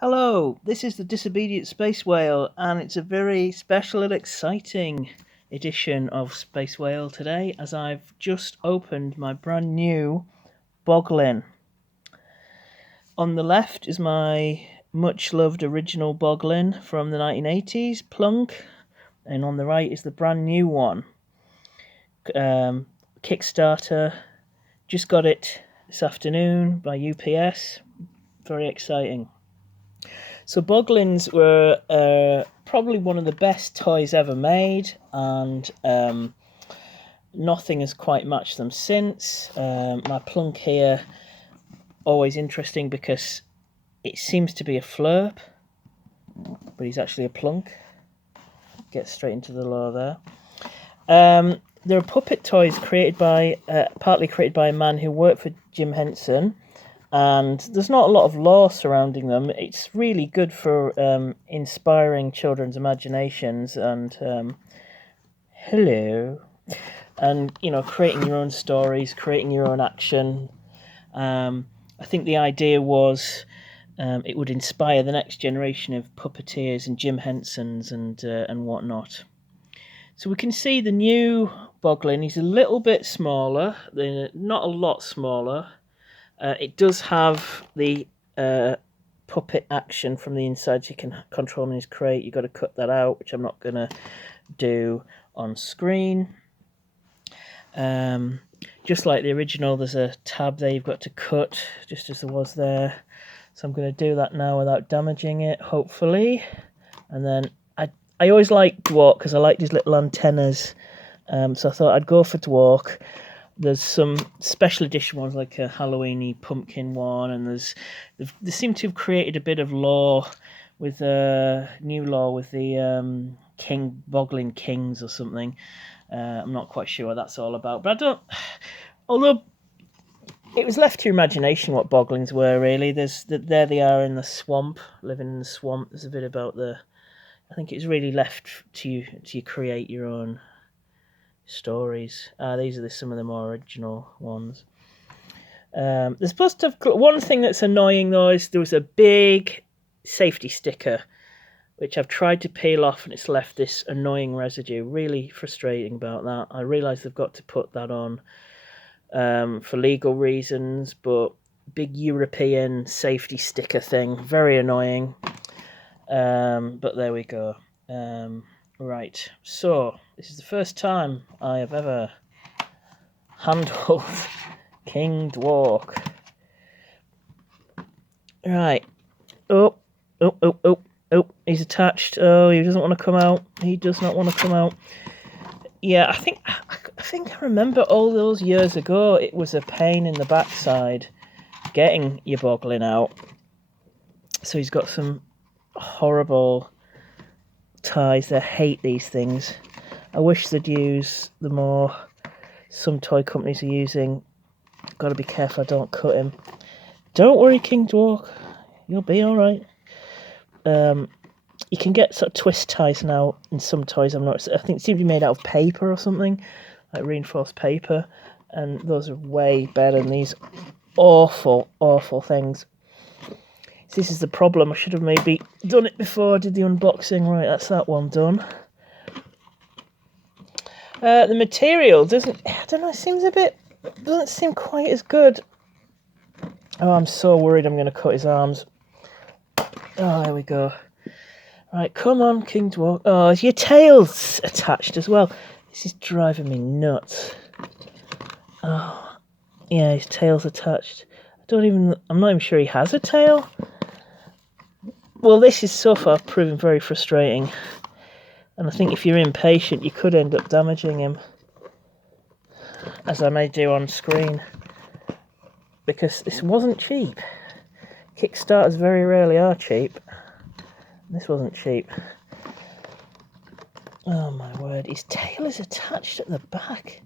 Hello, this is the Disobedient Space Whale, and it's a very special and exciting edition of Space Whale today, as I've just opened my brand new Boglin. On the left is my much loved original Boglin from the 1980s, Plunk, and on the right is the brand new one. Kickstarter, just got it this afternoon by UPS, very exciting. So Boglins were probably one of the best toys ever made, and nothing has quite matched them since. My Plunk here, always interesting because it seems to be a flurp, but he's actually a Plunk. Get straight into the lore there. There are puppet toys partly created by a man who worked for Jim Henson, and there's not a lot of lore surrounding them. It's really good for inspiring children's imaginations and creating your own stories, creating your own action. I think the idea was it would inspire the next generation of puppeteers and Jim Hensons and whatnot. So we can see the new Boglin. He's a little bit smaller, not a lot smaller. It does have the puppet action from the inside, so you can control him in his crate. You've got to cut that out, which I'm not going to do on screen. Just like the original, there's a tab there you've got to cut, just as there was there. So I'm going to do that now without damaging it, hopefully. And then I always liked Dwork because I liked his little antennas. So I thought I'd go for Dwork. There's some special edition ones, like a Halloweeny pumpkin one, and they seem to have created a bit of lore with new lore with the Boglin Kings or something. I'm not quite sure what that's all about, but although it was left to your imagination what Boglins were really. There they are in the swamp, living in the swamp. There's a bit about I think it's really left to you create your own stories. These are some of the more original ones. They're supposed to have one thing that's annoying though is there was a big safety sticker which I've tried to peel off, and it's left this annoying residue. Really frustrating about that. I realise they've got to put that on for legal reasons, but big European safety sticker thing, very annoying. But there we go. Right, so this is the first time I have ever handled King Dwork. Right. Oh, he's attached. Oh, he doesn't want to come out. He does not want to come out. Yeah, I think I remember all those years ago, it was a pain in the backside getting your Boglin out. So he's got some horrible ties. They hate these things. I wish they'd use the more some toy companies are using. Got to be careful I don't cut him. Don't worry, King Dwork. You'll be all right. You can get sort of twist ties now in some toys. I think it seems to be made out of paper or something, like reinforced paper, and those are way better than these awful things. So this is the problem. I should have maybe done it before I did the unboxing. Right, that's that one done. The material doesn't seem quite as good. Oh, I'm so worried I'm going to cut his arms. Oh, there we go. Right, come on, King Dwork. Oh, your tail's attached as well. This is driving me nuts. Oh, yeah, his tail's attached. I'm not even sure he has a tail. Well, this is so far proving very frustrating. And I think if you're impatient, you could end up damaging him, as I may do on screen. Because this wasn't cheap. Kickstarters very rarely are cheap. This wasn't cheap. Oh my word, his tail is attached at the back.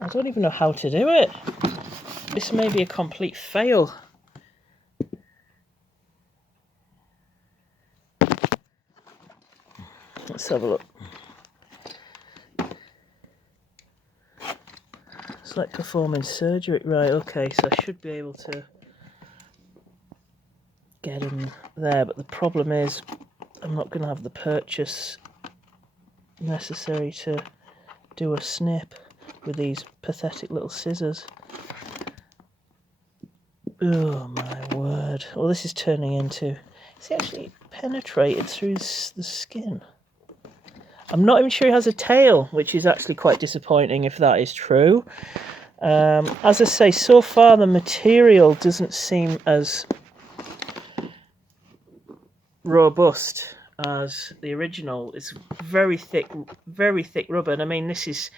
I don't even know how to do it. This may be a complete fail. Let's have a look. It's like performing surgery. Right, okay, so I should be able to get him there, but the problem is I'm not going to have the purchase necessary to do a snip with these pathetic little scissors. Oh my word. Well, this is turning into... It's actually penetrated through the skin. I'm not even sure he has a tail, which is actually quite disappointing if that is true. As I say, so far the material doesn't seem as robust as the original. It's very thick rubber. And I mean, this is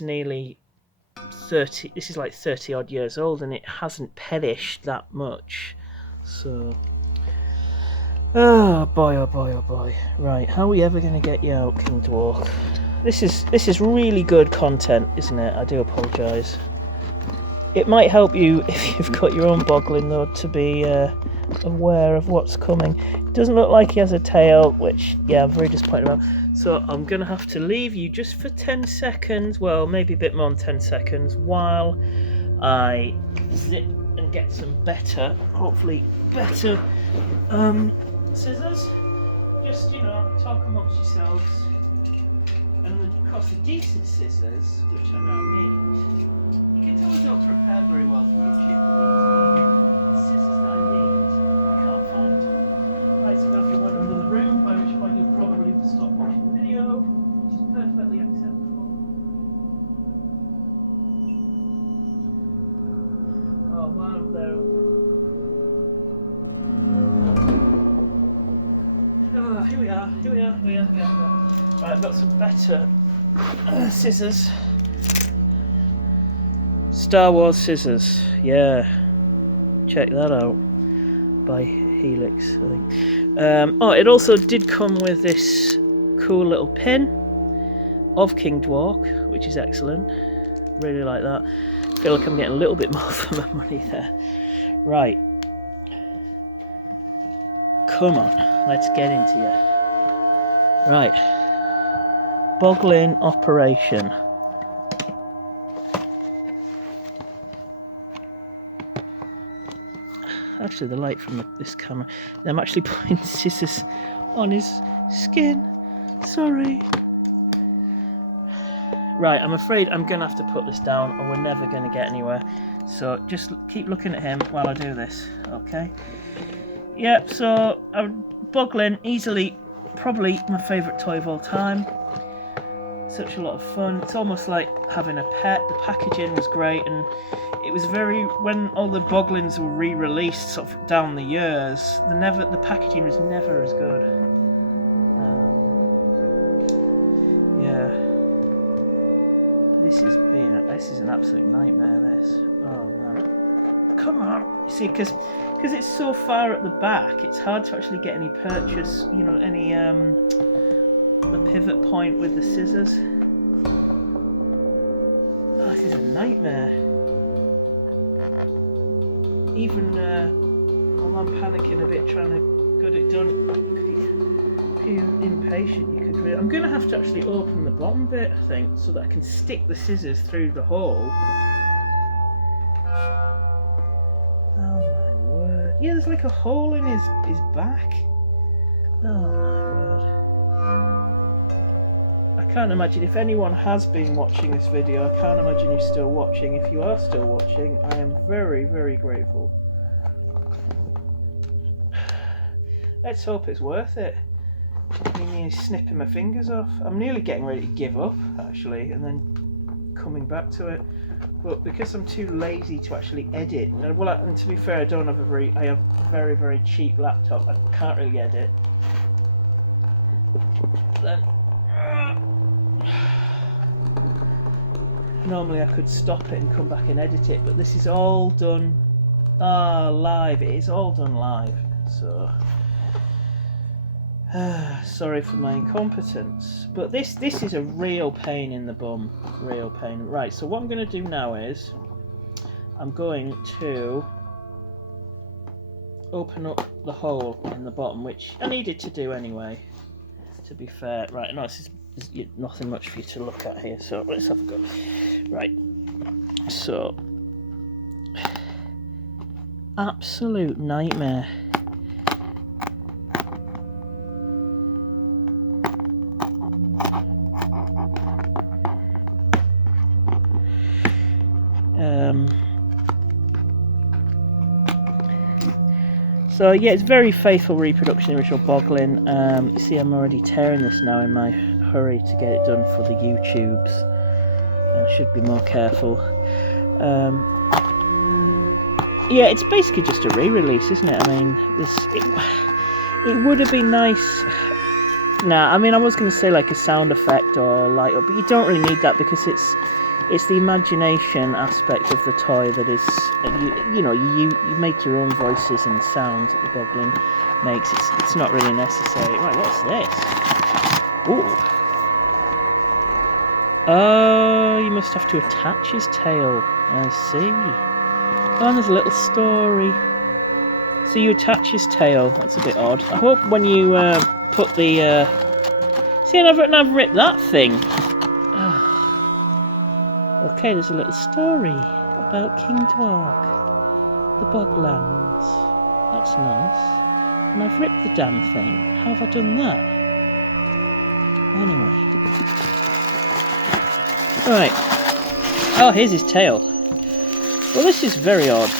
nearly 30. This is like 30 odd years old, and it hasn't perished that much. So, oh boy, oh boy, oh boy. Right, how are we ever going to get you out, King Dwork? This is really good content, isn't it? I do apologise. It might help you if you've got your own Boglin, though, to be aware of what's coming. It doesn't look like he has a tail, which, yeah, I'm very disappointed about. So I'm going to have to leave you just for 10 seconds, well, maybe a bit more than 10 seconds, while I zip and get some better, hopefully better scissors. Just, you know, talk amongst yourselves. And of course, the decent scissors, which I now need, you can tell I don't prepare very well for YouTube. The scissors that I need, I can't find. Right, so now if you want another room, by which point you'll probably stop watching the video, which is perfectly acceptable. Oh, while I'm there. Oh, here we are. Right, I've got some better scissors. Star Wars scissors, yeah. Check that out. By Helix, I think. Oh, it also did come with this cool little pin of King Dwork, which is excellent. Really like that. I feel like I'm getting a little bit more for my money there. Right. Come on, let's get into you. Right. Boglin operation. Actually, the light from this camera. I'm actually putting scissors on his skin. Sorry. Right, I'm afraid I'm going to have to put this down or we're never going to get anywhere. So just keep looking at him while I do this, okay? Yep, so Boglin, easily, probably my favourite toy of all time. Such a lot of fun. It's almost like having a pet. The packaging was great, and it was when all the Boglins were re-released sort of down the years, the packaging was never as good. Yeah, this is an absolute nightmare. This, oh man, come on. You see, because it's so far at the back, it's hard to actually get any purchase. You know, any the pivot point with the scissors. Oh, this is a nightmare. Even while I'm panicking a bit trying to get it done, if you're impatient, you could really... I'm going to have to actually open the bottom bit, I think, so that I can stick the scissors through the hole. Oh my word. Yeah, there's like a hole in his back. Oh my word. I can't imagine, if anyone has been watching this video, I can't imagine you're still watching. If you are still watching, I am very, very grateful. Let's hope it's worth it. I mean, he's snipping my fingers off. I'm nearly getting ready to give up, actually, and then coming back to it. But because I'm too lazy to actually edit, and to be fair, I have a very, very cheap laptop. I can't really edit. Then normally I could stop it and come back and edit it, but this is all done live. It is all done live, so sorry for my incompetence, but this is a real pain in the bum. Real pain. Right, so what I'm going to do now is I'm going to open up the hole in the bottom, which I needed to do anyway, to be fair. Right, no, this is nothing much for you to look at here, so let's have a go. Right, so absolute nightmare. So yeah, it's very faithful reproduction of the original Boglin. You see, I'm already tearing this now in my hurry to get it done for the YouTubes. I should be more careful. Yeah, it's basically just a re-release, isn't it? I mean, it would have been nice. Nah, I mean, I was going to say like a sound effect or light up, but you don't really need that because it's the imagination aspect of the toy that is, you know, you make your own voices and sounds that the Boglin makes. It's not really necessary. Right, what's this? Ooh. Oh, you must have to attach his tail. I see. Oh, and there's a little story. So you attach his tail. That's a bit odd. I hope when you put the... See, and I've ripped that thing. Okay, there's a little story about King Dwork, the Boglins. That's nice. And I've ripped the damn thing. How have I done that? Anyway. Right. Oh, here's his tail. Well, this is very odd.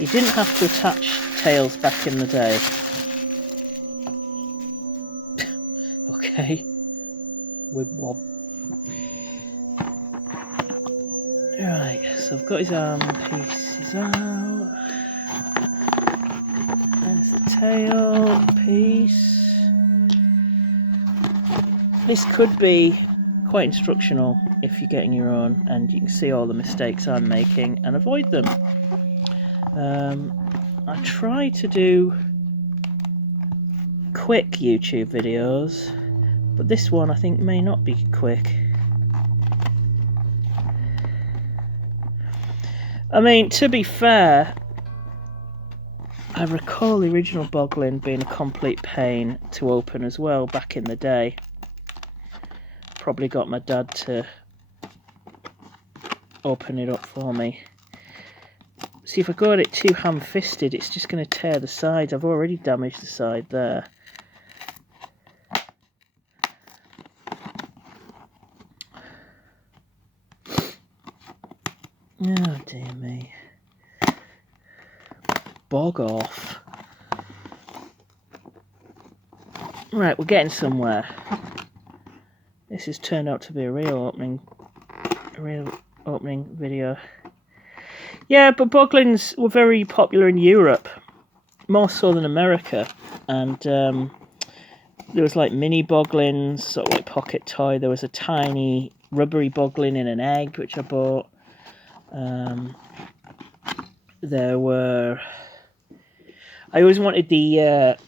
You didn't have to attach tails back in the day. Okay. Whip wob. Right, so I've got his arm pieces out. There's the tail piece. This could be quite instructional if you're getting your own, and you can see all the mistakes I'm making and avoid them. I try to do quick YouTube videos, but this one I think may not be quick. I mean, to be fair, I recall the original Boglin being a complete pain to open as well back in the day. Probably got my dad to open it up for me. See, if I go at it too ham-fisted, it's just going to tear the sides. I've already damaged the side there. Oh, dear me. Bog off. Right, we're getting somewhere. This has turned out to be a real opening video. Yeah, but Boglins were very popular in Europe, more so than America. And there was like mini Boglins, sort of like pocket toy. There was a tiny rubbery Boglin in an egg, which I bought. There were... I always wanted the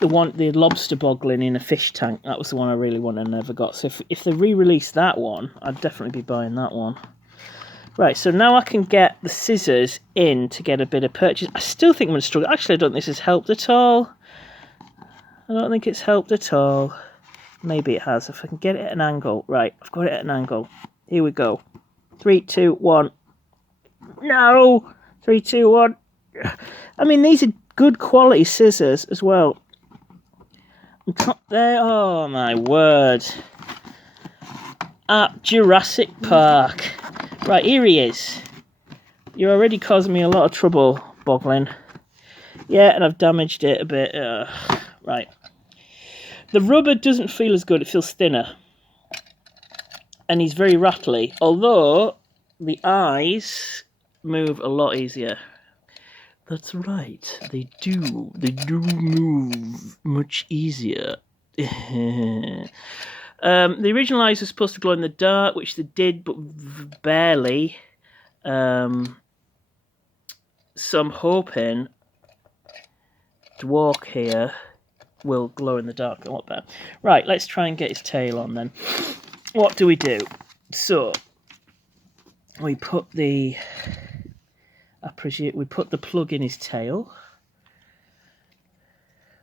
lobster Boglin in a fish tank. That was the one I really wanted and never got. So if they re-release that one, I'd definitely be buying that one. Right, so now I can get the scissors in to get a bit of purchase. I still think I'm going to struggle. Actually, I don't think this has helped at all. I don't think it's helped at all. Maybe it has. If I can get it at an angle. Right, I've got it at an angle. Here we go. 3, 2, 1. No! 3, 2, 1. I mean, these are good quality scissors as well. There, oh my word. At Jurassic Park. Right, here he is. You're already causing me a lot of trouble, Boglin. Yeah, and I've damaged it a bit. Right. The rubber doesn't feel as good, it feels thinner. And he's very rattly, although the eyes move a lot easier. That's right, they do. They do move much easier. The original eyes were supposed to glow in the dark, which they did, but barely. So I'm hoping Dwork here will glow in the dark a lot better. Right, let's try and get his tail on then. What do we do? So we put the... I presume we put the plug in his tail,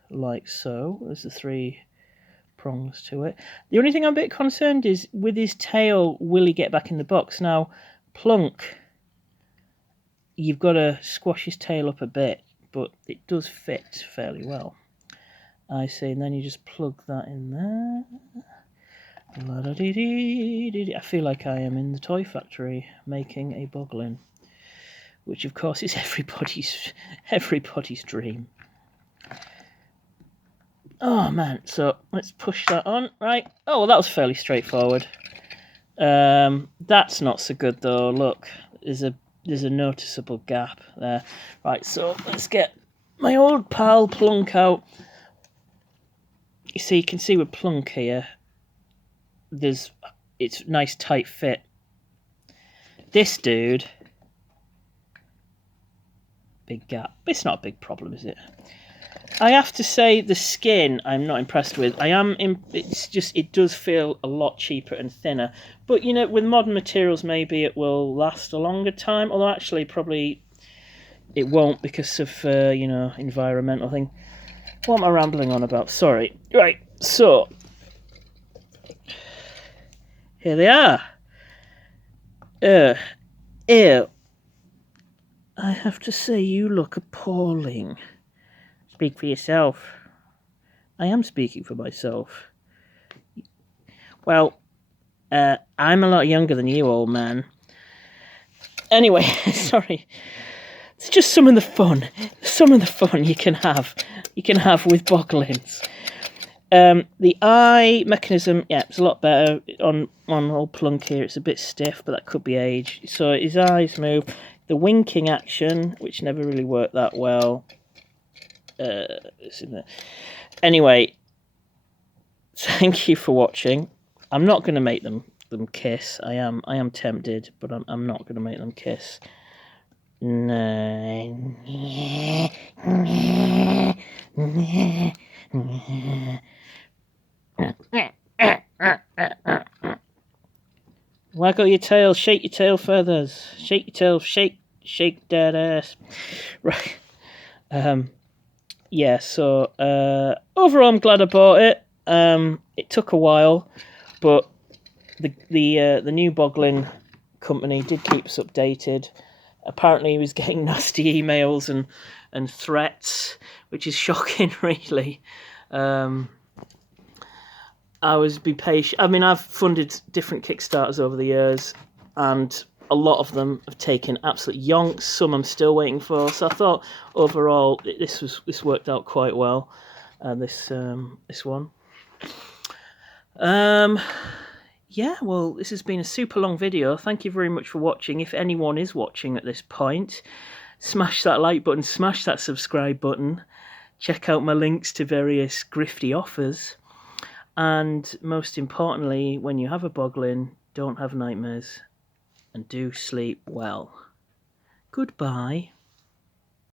like so. There's the 3 prongs to it. The only thing I'm a bit concerned is with his tail, will he get back in the box? Now, Plunk, you've got to squash his tail up a bit, but it does fit fairly well. I see, and then you just plug that in there. I feel like I am in the toy factory making a Boglin. which of course is everybody's dream. Oh man, so let's push that on, right? Oh, well, that was fairly straightforward. That's not so good though. Look, there's a noticeable gap there. Right, so let's get my old pal Plunk out. You see, you can see with Plunk here, it's nice tight fit. This dude, big gap. It's not a big problem, is it? I have to say the skin I'm not impressed with. It does feel a lot cheaper and thinner. But you know, with modern materials maybe it will last a longer time, although actually probably it won't because of you know, environmental thing. What am I rambling on about? Sorry. Right, so here they are. Ew. I have to say you look appalling. Speak for yourself. I am speaking for myself. Well, I'm a lot younger than you, old man. Anyway, sorry. It's just some of the fun you can have with Boglins. The eye mechanism, yeah, it's a lot better on old Plunk here. It's a bit stiff, but that could be age. So his eyes move. The winking action, which never really worked that well. It's in there. Anyway, thank you for watching. I'm not going to make them kiss. I am tempted, but I'm not going to make them kiss. No. Waggle your tail, shake your tail feathers, shake your tail, shake that ass. Right. Yeah, so overall I'm glad I bought it. It took a while, but the new Boglin company did keep us updated. Apparently he was getting nasty emails and threats, which is shocking really. I was be patient. I mean, I've funded different Kickstarters over the years, and a lot of them have taken absolute yonks. Some I'm still waiting for. So I thought overall this worked out quite well. This one. Yeah, well, this has been a super long video. Thank you very much for watching. If anyone is watching at this point, smash that like button, smash that subscribe button. Check out my links to various grifty offers. And most importantly, when you have a Boglin, don't have nightmares and do sleep well. Goodbye.